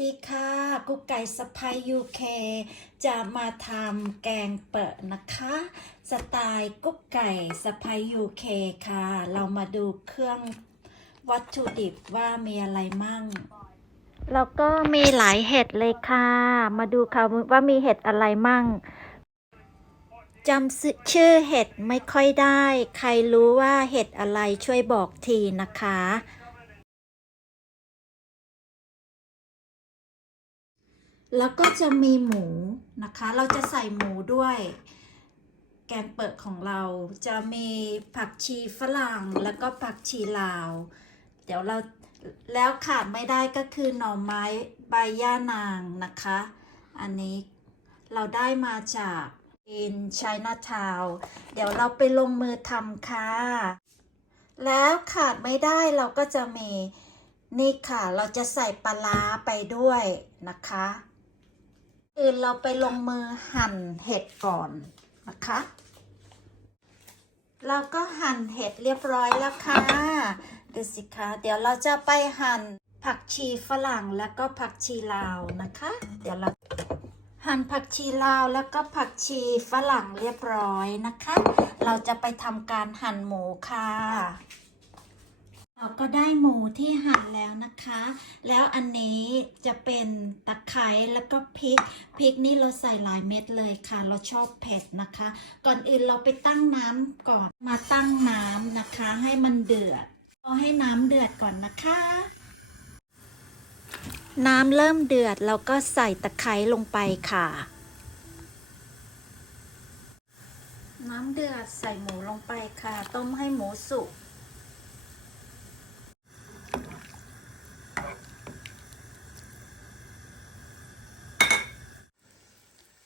ดีค่ะ กุ๊กไก่สะพายยูเคจะมาทำแกงเปิดนะคะ สไตล์กุ๊กไก่สะพายยูเคค่ะ เรามาดูเครื่องวัตถุดิบว่ามีอะไรมั่ง แล้วก็มีหลายเห็ดเลยค่ะ มาดูค่ะว่ามีเห็ดอะไรมั่งจำชื่อเห็ดไม่ค่อยได้ ใครรู้ว่าเห็ดอะไรช่วยบอกทีนะคะ แล้วก็จะมีหมูนะคะ เราจะใส่หมูด้วย แกงเปิดของเราจะมีผักชีฝรั่งแล้วก็ผักชีลาว เดี๋ยวเราแล้วขาดไม่ได้ก็คือหน่อไม้ใบย่านางนะคะ อันนี้เราได้มาจากอินไชน่าทาวเดี๋ยวเราไปลงมือทำค่ะ แล้วขาดไม่ได้เราก็จะมีนี่ค่ะ เราจะใส่ปลาร้าไปด้วยนะคะ อื่นเราไปลงมือหั่นเห็ดก่อนนะคะ เราก็หั่นเห็ดเรียบร้อยแล้วค่ะดูสิคะเดี๋ยวเราจะไปหั่นผักชีฝรั่งแล้วก็ผักชีลาวนะคะ เดี๋ยวเราหั่นผักชีลาวแล้วก็ผักชีฝรั่งเรียบร้อยนะคะ เราจะไปทำการหั่นหมูค่ะ เราก็ได้หมูที่หั่นแล้วนะคะ แล้วอันนี้จะเป็นตะไคร้แล้วก็พริก พริกนี่เราใส่หลายเม็ดเลยค่ะ เราชอบเผ็ดนะคะ ก่อนอื่นเราไปตั้งน้ำก่อน มาตั้งน้ำนะคะ ให้มันเดือดรอให้น้ำเดือดก่อนนะคะ น้ำเริ่มเดือดเราก็ใส่ตะไคร้ลงไปค่ะ น้ำเดือดใส่หมูลงไปค่ะ ต้มให้หมูสุก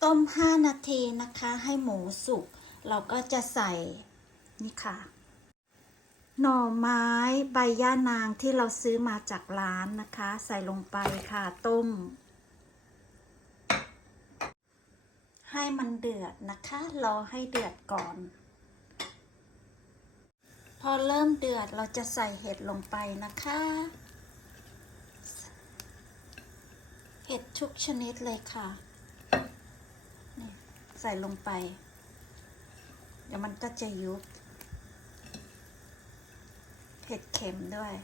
ต้ม 5 นาทีนะคะ ให้หมูสุก เราก็จะใส่นี่ค่ะ หน่อไม้ใบย่านางที่เราซื้อมาจากร้านนะคะ ใส่ลงไปค่ะต้ม ให้มันเดือดนะคะ รอให้เดือดก่อน พอเริ่มเดือดเราจะใส่เห็ดลงไปนะคะ เห็ดทุกชนิดเลยค่ะ ส่ลงไป เดี๋ยวมันก็จะยุบเผ็ดเค็มด้วย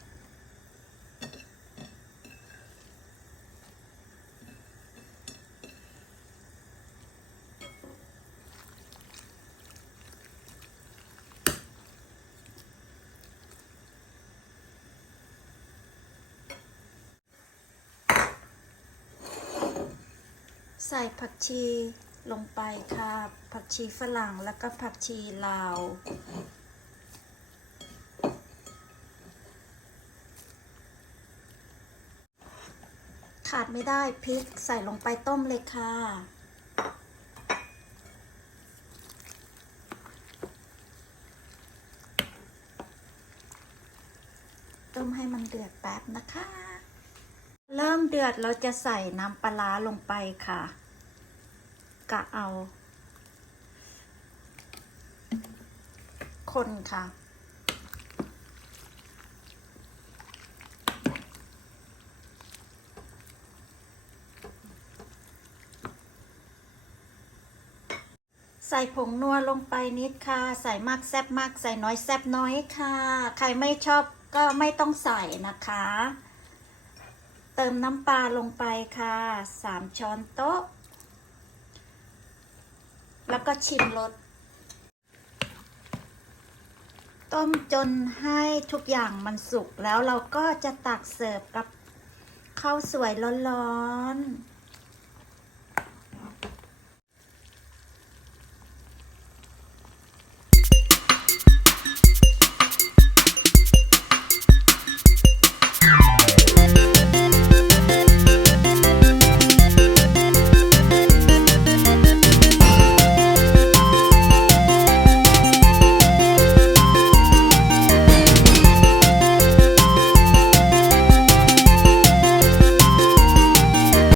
ใส่ผักชี ลงไปค่ะ ผักชีฝรั่งแล้วก็ผักชีลาว ขาดไม่ได้พริกใส่ลงไปต้มเลยค่ะต้มให้มันเดือดแป๊บนะคะ เริ่มเดือดเราจะใส่น้ำปลาลงไปค่ะ กะเอา คนค่ะ ใส่ผงนัวลงไปนิดค่ะ ใส่มากแซบมากใส่น้อยแซบน้อยค่ะ ใครไม่ชอบก็ไม่ต้องใส่นะคะ เติมน้ำปลาลงไปค่ะสามช้อนโต๊ะ แล้วก็ชิมรสต้มจนให้ทุกอย่างมันสุกแล้วเราก็จะตักเสิร์ฟกับข้าวสวยร้อนๆ